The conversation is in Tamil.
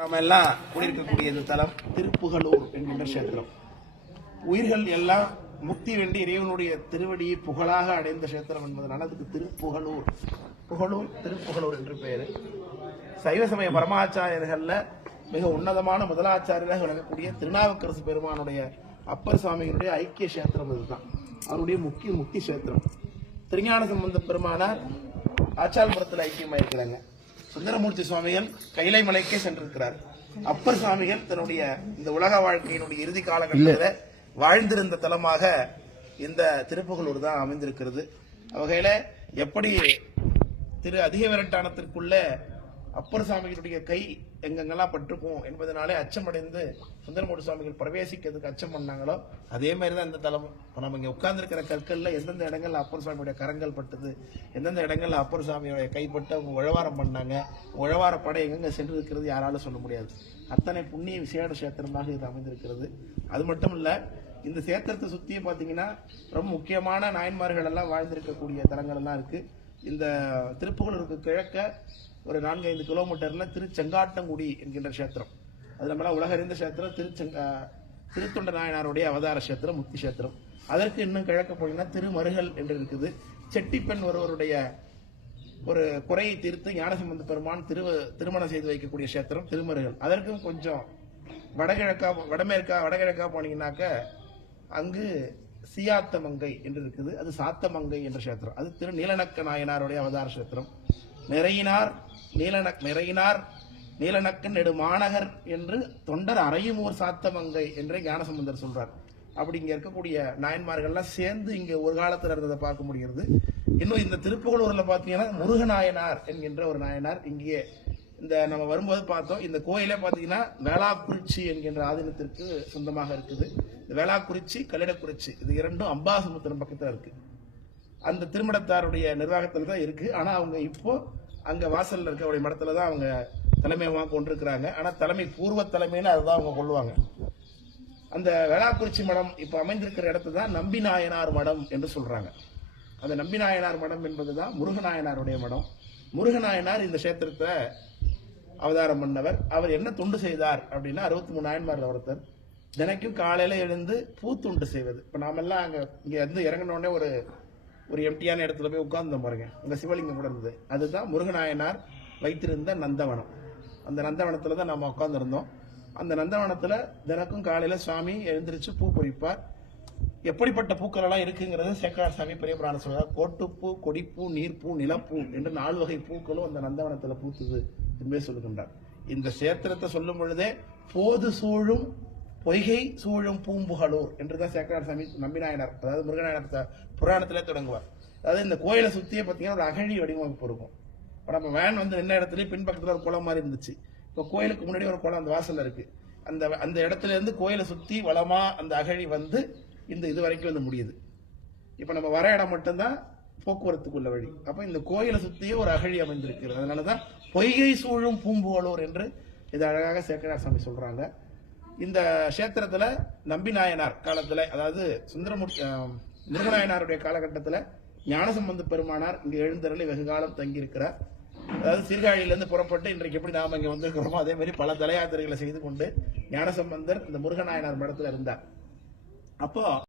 நாம எல்லாம் கூடியிருக்கக்கூடிய இந்த தலம் திருப்புகலூர் என்கின்ற கஷேத்திரம். உயிர்கள் எல்லாம் முக்தி வேண்டி இறைவனுடைய திருவடியை புகழாக அடைந்த கஷேத்திரம் என்பதனால அதுக்கு திருப்புகலூர், திருப்புகலூர் என்று பெயர். சைவ சமய பரமாச்சாரியர்கள்ல மிக உன்னதமான முதலாச்சாரியராக விளங்கக்கூடிய திருநாவுக்கரசு பெருமானுடைய அப்பர் சுவாமிகளுடைய ஐக்கிய கஷேத்திரம் இதுதான். அவருடைய முக்தி கஷேத்திரம். திருஞான சம்பந்த பெருமானார் ஆச்சாரபுரத்தில் ஐக்கியமாயிருக்கிறாங்க. சுந்தரமூர்த்தி சுவாமிகள் கைலை மலைக்கே சென்றிருக்கிறார். அப்பர் சுவாமிகள் தன்னுடைய இந்த உலக வாழ்க்கையினுடைய இறுதி காலகட்டத்தில் வாழ்ந்திருந்த தலமாக இந்த திருப்புகலூர் தான் அமைந்திருக்கிறது. வகையில எப்படி திரு அதிக விரட்டானத்திற்குள்ள அப்பர் சுவாமிகளுடைய கை எங்கெங்கெல்லாம் பட்டிருக்கும் என்பதனாலே அச்சமடைந்து சுந்தரமூர்த்தி சுவாமிகள் பிரவேசிக்கிறதுக்கு அச்சம் பண்ணாங்களோ அதே மாதிரி தான் இந்த தலம். நம்ம இங்க உட்கார்ந்துருக்கிற கற்கள்ல எந்தெந்த இடங்கள்ல அப்பர் சுவாமியுடைய கரங்கள் பட்டது, எந்தெந்த இடங்கள்ல அப்பர் சுவாமியுடைய கைப்பட்டு அவங்க உழவாரம் பண்ணாங்க, உழவார படை எங்கெங்க சென்று இருக்கிறது யாராலும் சொல்ல முடியாது. அத்தனை புண்ணிய விசேட கஷேத்திரமாக இது அமைந்திருக்கிறது. அது மட்டும் இல்ல, இந்த சேத்திரத்தை சுத்தியே பாத்தீங்கன்னா ரொம்ப முக்கியமான நாயன்மார்கள் எல்லாம் வாழ்ந்திருக்கக்கூடிய தலங்கள் எல்லாம் இருக்கு. இந்த திருப்புகலூருக்கு கிழக்க ஒரு 4-5 கிலோமீட்டர்ல திருச்செங்காட்டங்குடி என்கின்ற கஷேத்திரம். அது நம்மளா உலக அறிந்த கஷேத்திரம் திருத்தொண்ட நாயனாருடைய அவதார கஷேத்திரம், முக்தி கஷேத்திரம். அதற்கு இன்னும் கிழக்க போனீங்கன்னா திருமருகல் என்று இருக்குது. செட்டிப்பெண் ஒருவருடைய ஒரு குறையை தீர்த்து ஞானசம்பந்த பெருமான் திருமணம் செய்து வைக்கக்கூடிய கஷேத்திரம் திருமருகல். அதற்கும் கொஞ்சம் வடகிழக்கா போனீங்கன்னாக்க அங்கு சியாத்தமங்கை என்று இருக்குது. அது சாத்தமங்கை என்ற கஷேத்திரம். அது திரு நீலநக்க நாயனாருடைய அவதார கஷேத்திரம். நிறையினார் நீலநக்கன் நெடு மாநகர் என்று தொண்டர் அறையுமூர் சாத்தமங்கை என்றே ஞானசம்பந்தர் சொல்றார். அப்படி இங்க இருக்கக்கூடிய நாயன்மார்கள்லாம் சேர்ந்து இங்க ஒரு காலத்தில் இருந்ததை பார்க்க முடிகிறது. இன்னும் இந்த திருப்புகலூர்ல பாத்தீங்கன்னா முருகநாயனார் என்கின்ற ஒரு நாயனார் இங்கே இந்த நம்ம வரும்போது பார்த்தோம். இந்த கோயிலே பாத்தீங்கன்னா வேளாக்குறிச்சி என்கின்ற ஆதீனத்திற்கு சொந்தமாக இருக்குது. இந்த வேளாக்குறிச்சி, கல்லிடக்குறிச்சி இது இரண்டும் அம்பாசமுத்திரம் பக்கத்துல இருக்கு. அந்த திருமணத்தாருடைய நிர்வாகத்தில் தான் இருக்கு. ஆனா அவங்க இப்போ அங்க வாசல்ல இருக்க மடத்துல தான் அவங்க தலைமையமாக கொண்டிருக்கிறாங்க. ஆனா தலைமை பூர்வ தலைமைன்னு அதுதான் அவங்க கொள்வாங்க. அந்த வேளாக்குறிச்சி மடம் இப்ப அமைந்திருக்கிற இடத்தை தான் நம்பிநாயனார் மடம் என்று சொல்றாங்க. அந்த நம்பிநாயனார் மடம் என்பதுதான் முருகநாயனாருடைய மடம். முருகநாயனார் இந்த கஷேத்திரத்தை அவதாரம் பண்ணவர். அவர் என்ன தொண்டு செய்தார் அப்படின்னா 63 நாயன்மார்கள் ஒருத்தர். தினைக்கும் காலையில எழுந்து பூத்துண்டு செய்வது. இப்ப நாமெல்லாம் இங்க இருந்து இறங்கின உடனே ஒரு எம்டியான இடத்துல போய் உட்கார்ந்து பாருங்க, அங்க சிவலிங்கம் கூட இருந்தது. அதுதான் முருகநாயனார் வைத்திருந்த நந்தவனம். அந்த நந்தவனத்துல தான் நம்ம உட்கார்ந்துருந்தோம். அந்த நந்தவனத்துல தினக்கும் காலையில சுவாமி எழுந்திரிச்சு பூ பொறிப்பார். எப்படிப்பட்ட பூக்கள் எல்லாம் இருக்குங்கிறத சேக்கரார் சாமி பெரிய புராணம் சொல்றார். கோட்டுப்பூ, கொடிப்பூ, நீர்ப்பூ, நிலப்பூ என்று 4 வகை பூக்களும் அந்த நந்தவனத்துல பூத்துது என்பதை சொல்லுகின்றார். இந்த சேத்திரத்தை சொல்லும் பொழுதே போது சூழும் பொய்கை சூழும் பூம்புகலூர் என்றுதான் சேக்கரார் சாமி நம்பிநாயனார், அதாவது முருகநாயனார் புராணத்திலே தொடங்குவார். அதாவது இந்த கோயிலை சுத்தியே பார்த்தீங்கன்னா ஒரு அகழி வடிவமைப்பு இருக்கும். இப்போ நம்ம வேன் வந்து நின்ன இடத்துல பின்பக்கத்தில் ஒரு குளம் மாதிரி இருந்துச்சு. இப்போ கோயிலுக்கு முன்னாடி ஒரு குளம் அந்த வாசல்ல இருக்கு. அந்த இடத்துல இருந்து கோயிலை சுத்தி வளமா அந்த அகழி வந்து இது வரைக்கும் வந்து முடியுது. இப்ப நம்ம வர இடம் மட்டும்தான் போக்குவரத்துக்குள்ள வழி. அப்ப இந்த கோயிலை சுத்தியே ஒரு அகழி அமைந்திருக்கிறது. அதனாலதான் பொய்கை சூழும் பூம்புகலூர் என்று இது அழகாக சேக்கரார் சாமி சொல்றாங்க. இந்த கஷேத்திரத்துல நம்பிநாயனார் காலத்துல, அதாவது முருகநாயனாருடைய காலகட்டத்தில் ஞானசம்பந்த பெருமானார் இங்க எழுந்தருளி வெகு காலம் தங்கி இருக்கிறார். அதாவது சீர்காழியிலிருந்து புறப்பட்டு இன்றைக்கு எப்படி நாம இங்க வந்திருக்கிறோமோ அதே மாதிரி பல தல யாத்திரைகளை செய்து கொண்டு ஞானசம்பந்தர் இந்த முருகநாயனார் மடத்துல இருந்தார். அப்போ